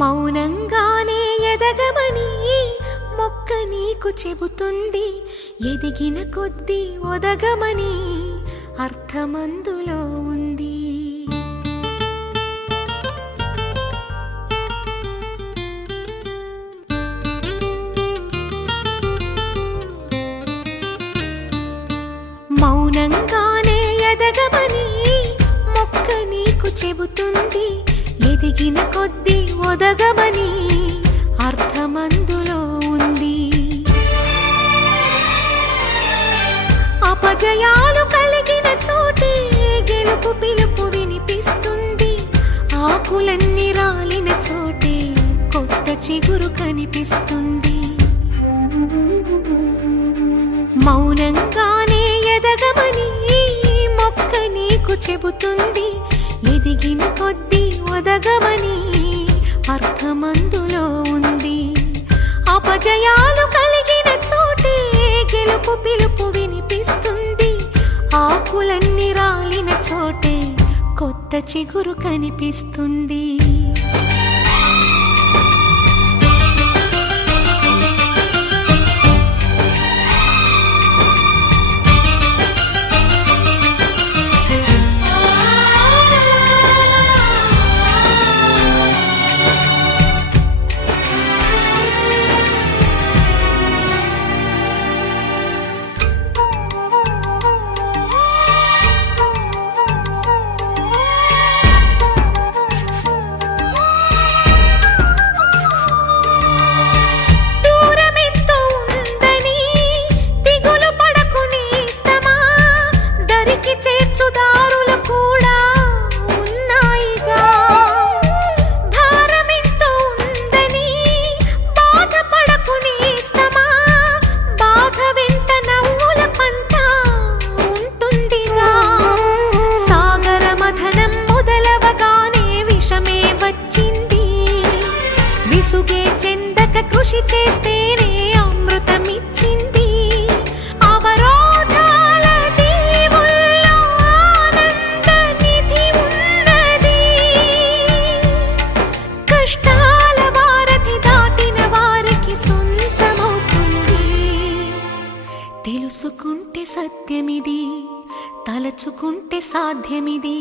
మౌనంగానే ఎదగమని మొక్క నీకు చెబుతుంది. ఎదిగిన కొద్దీ ఒదగమని అర్థమందులో ఉంది. మౌనంగానే ఎదగమని మొక్క నీకు చెబుతుంది. ఎదిగిన కొద్దీ ఒదగమని అర్థమందులో ఉంది. అపజయాలు కలిగిన చోటే గెలుపు పిలుపు వినిపిస్తుంది. ఆకులన్నీ రాలిన చోటే కొత్త చిగురు కనిపిస్తుంది. మౌనంగానే ఎదగమని మొక్క నీకు చెబుతుంది. ఎదిగిన కొద్దీ ఒదగమని అర్థమందులో ఉంది. అపజయాలు కలిగిన చోటే గెలుపు పిలుపు వినిపిస్తుంది. ఆకులన్నీ రాలిన చోటే కొత్త చిగురు కనిపిస్తుంది. విసుగే చెందక కృషి చేస్తేనే అమృతమిచ్చింది. అవరోధాల దీవుల్లో ఆనంద నిధి ఉన్నది. కష్టాల వారధి దాటిన వారికి సొంతమవుతుంది. తెలుసుకుంటే సత్యమిది, తలచుకుంటే సాధ్యమిది.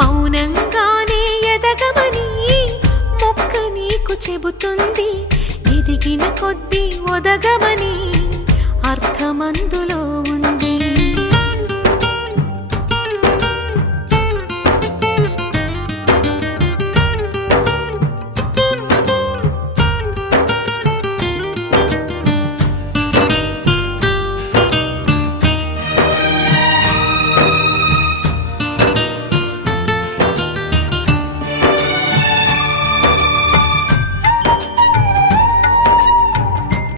మౌనంగానే ఎదగమని మొక్క నీకు చెబుతుంది. ఎదిగిన కొద్దీ ఒదగమని అర్థమందులో